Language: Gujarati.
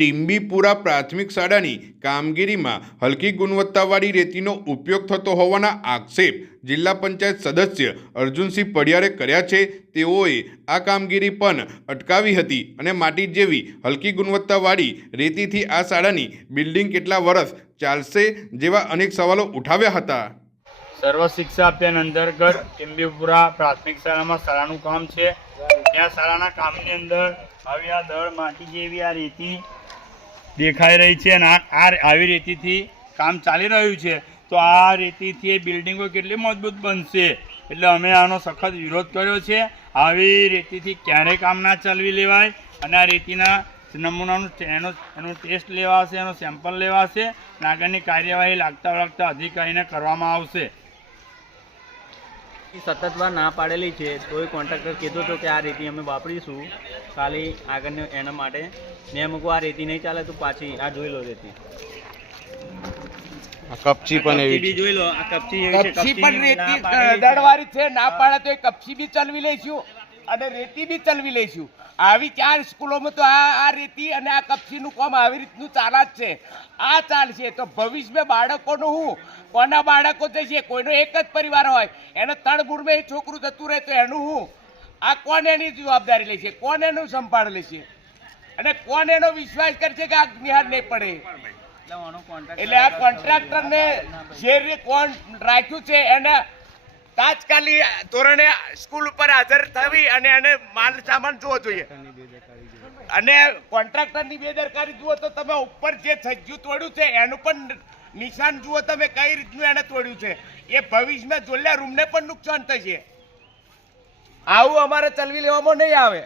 ટીમ્બીપુરા પ્રાથમિક શાળાની કામગીરીમાં હલકી ગુણવત્તાવાળી રેતીનો ઉપયોગ થતો હોવાના આક્ષેપ જિલ્લા પંચાયત સદસ્ય અર્જુનસિંહ પડિયારે કર્યા છે। તેઓએ આ કામગીરી પણ અટકાવી હતી અને માટી જેવી હલકી ગુણવત્તાવાળી રેતીથી આ શાળાની બિલ્ડિંગ કેટલા વર્ષ ચાલશે જેવા અનેક સવાલો ઉઠાવ્યા હતા। સર્વ શિક્ષા અભિયાન અંતર્ગત ટીમ્બીપુરા પ્રાથમિક શાળામાં શાળાનું કામ છે। ત્યાં શાળાના કામની અંદર આવી આ દળ માટી જેવી આ રેતી દેખાઈ રહી છે અને આવી રેતીથી કામ ચાલી રહ્યું છે। તો આ રેતીથી બિલ્ડિંગો કેટલી મજબૂત બનશે એટલે અમે આનો સખત વિરોધ કર્યો છે। આવી રેતીથી ક્યારેય કામ ના ચાલવી લેવાય અને આ રેતીના નમૂનાનું એનો ટેસ્ટ લેવાશે, એનો સેમ્પલ લેવાશે અને આગળની કાર્યવાહી લાગતા અધિકારીને કરવામાં આવશે। સતત વાર ના પાડેલી છે તોય કોન્ટ્રાક્ટર કીધું હતું કે આ રેતી અમે વાપરીશું ખાલી આગળ એના માટે ને અમુક આ રેતી નહીં ચાલે તો પાછી આ જોઈ લો રેતી કપચી પણ એવી બી જોઈ લો આ કપચી એવી છે કપચી પણ રેતી દળવાળી છે ના પાડે તો એ કપચી બી ચલવી લઈશું અને રેતી બી ચલવી લઈશું। આવી 4 સ્કૂલોમાં તો આ રેતી અને આ કપચીનું કામ આવી રીતનું ચાલે જ છે। આ ચાલશે તો ભવિષ્યમાં બાળકોનું હું કોના બાળકો જશે, કોઈનો એક જ પરિવાર હોય એને તળબુરમાં એ છોકરું જતું રહે તો એનું હું આ કોણ એની જવાબદારી લેશે, કોણ એનું સંભાળ લેશે અને કોણ એનો વિશ્વાસ કરશે કે આ નિહાર નહીં પડે। એટલે આ કોન્ટ્રાક્ટરને જે કોણ રાખ્યું છે એને તાત્કાલિક ધોરણે સ્કૂલ ઉપર હાજર થવી અને એને માલ સામાન જોવો જોઈએ અને કોન્ટ્રાક્ટરની બેદરકારી જુઓ તો તમે ઉપર જે છજ્જુ તોડ્યું છે એનું પણ નિશાન જુઓ તમે કઈ રીતનું એને તોડ્યું છે। એ ભવિષ્યમાં જોલ્યા રૂમને પણ નુકસાન થશે। આવું અમારે ચલવી લેવામાં નહીં આવે।